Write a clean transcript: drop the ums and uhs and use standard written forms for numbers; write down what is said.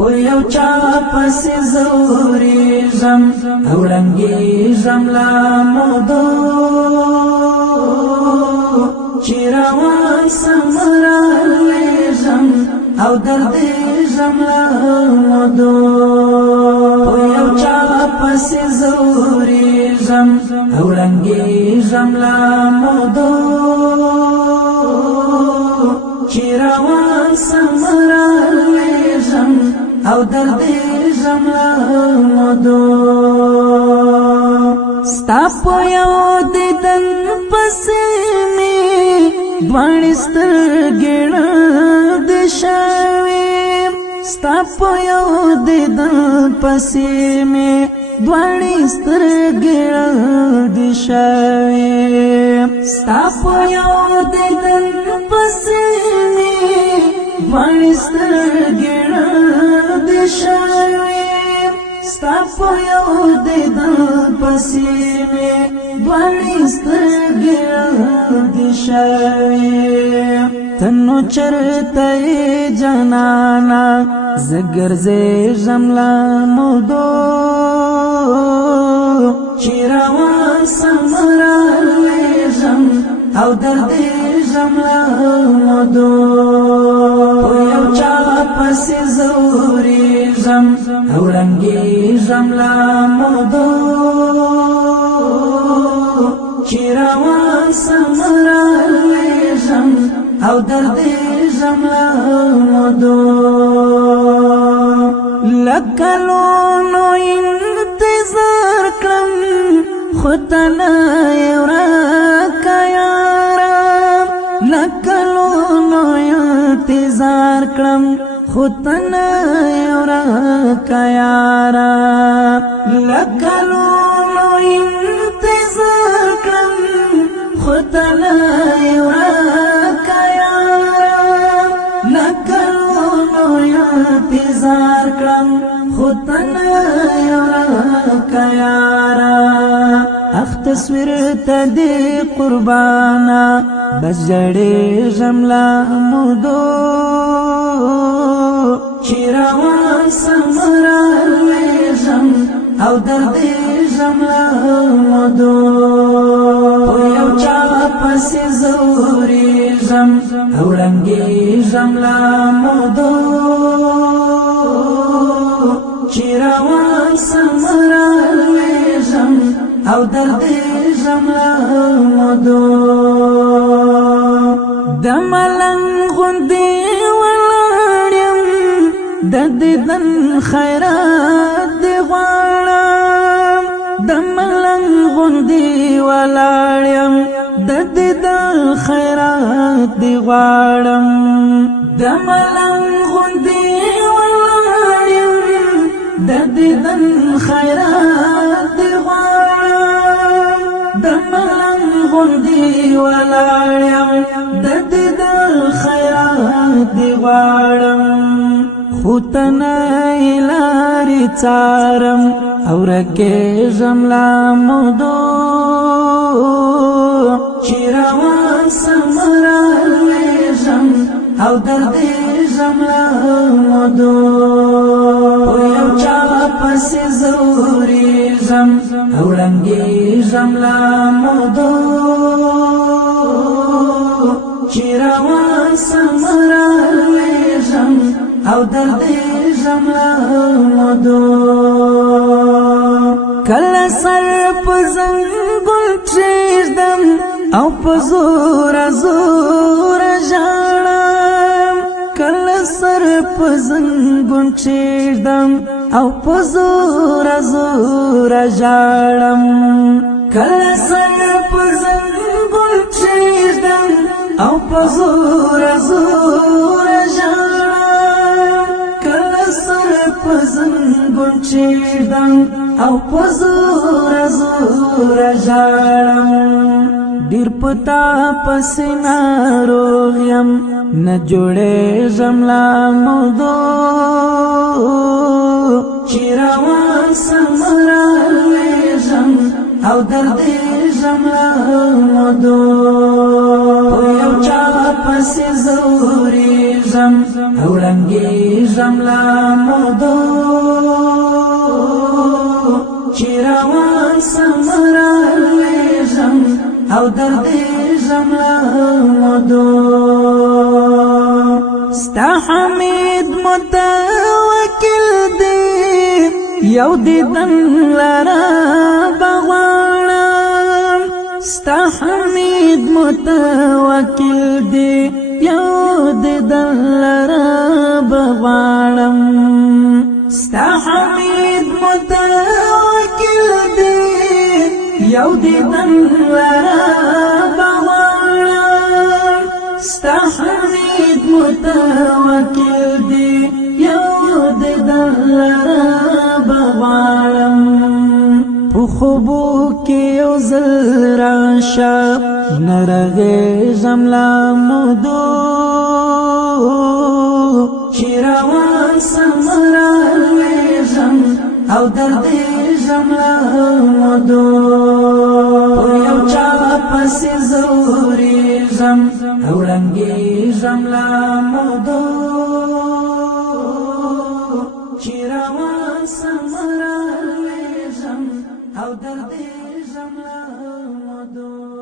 په یو چا پسې زورېږم او ړنګېږم لا مودو چې روان سم رالېږم او دردېږم لا مودو په یو چا پسې زورېږم او ړنګېږم لا مودو چې روان سم رالېږم او دردېږم لا مودو ستا په یو دیدن پسې مې دواړې سترګې ړندې شوې ستا په یو دیدن پسې مې دواړې سترګې ړندې شوې ستا په یو دیدن پسې مې دواړې سترګې ړندې شوې ستا په یو دیدن پسې مې دواړې سترګې ړندې شوې ته نو چېرته یې جانانه زه ګرځېږم لا مودو چې روان سم رالېږم او دردېږم لا مودو په یو چا پسې زورېږم او ړنګېږم لا مودو چې روان سم رالېږم او دردېږم لا مودو لکه لونو انتظار کړم خو ته نه یې ورکه یاره لکه لونو انتظار کړم خو ته نه یې ورکه یاره لکه لونو انتظار کړم خو ته نه یې ورکه یاره لکه لونو انتظار کړم خو ته نه یې ورکه یاره اخ تصویر ته دې قربانه بس ژړېږم لا مودو چې روان سم رالېږم او دردېږم لا مودو په یو چا پسې زورېږم او ړنګېږم لا مودو چې روان سم رالېږم او دردېږم لا مودو د ملنګ غوندې ولاړ یم د دیدن خیرات دې غواړم د ملنګ غوندې ولاړ یم د دیدن خیرات دې غواړم د ملنګ غوندې ولاړ یم د دیدن خیرات دې غواړم د ملنګ غوندې ولاړ یم د دیدن خیرات دې غواړم خو ته نه یې لارې څارم او ورکېږم لا مودو چې روان سم رالېږم او دردېږم لا مودو په یو چا پسې زورېږم او ړنګېږم لا مودو چې روان سم رالېږم او دردېږم لا مودو کله سر په زنګون کښېږدم او په زوره زوره ژاړم کله سر په زنګون کښېږدم او په زوره زوره ژاړم کله سر په زنګون کښېږدم او په زوره زوره ژاړم کله سر په زنګون کښېږدم او په زوره زوره ژاړم ډېر په تا پسې ناروغ یم نه جوړېږم لا مودو چې روان سم رالېږم او دردېږم لا مودو یو چا پس زوریږم او ړنګېږم لا مودو چې روان سم رالوېږم او دردېږم لا مودو ستا حمید متوکل دی یو دیدن لرا بغواړم ستا حمید متوکل دی یو دیدن لرا بغواړم ستا حمید متوکل دی یو دیدن لرا بغواړم ستا حمید متوکل دی یو دیدن لرا بغواړم په خوبو کې یو ځل راشه نرغېږم لا مودو چې روان سم رالوېږم او دردېږم لا مودو پر یو چا پسې زوریږم او ړنګېږم لا مودو چې روان سم رالوېږم او دردېږم لا مودو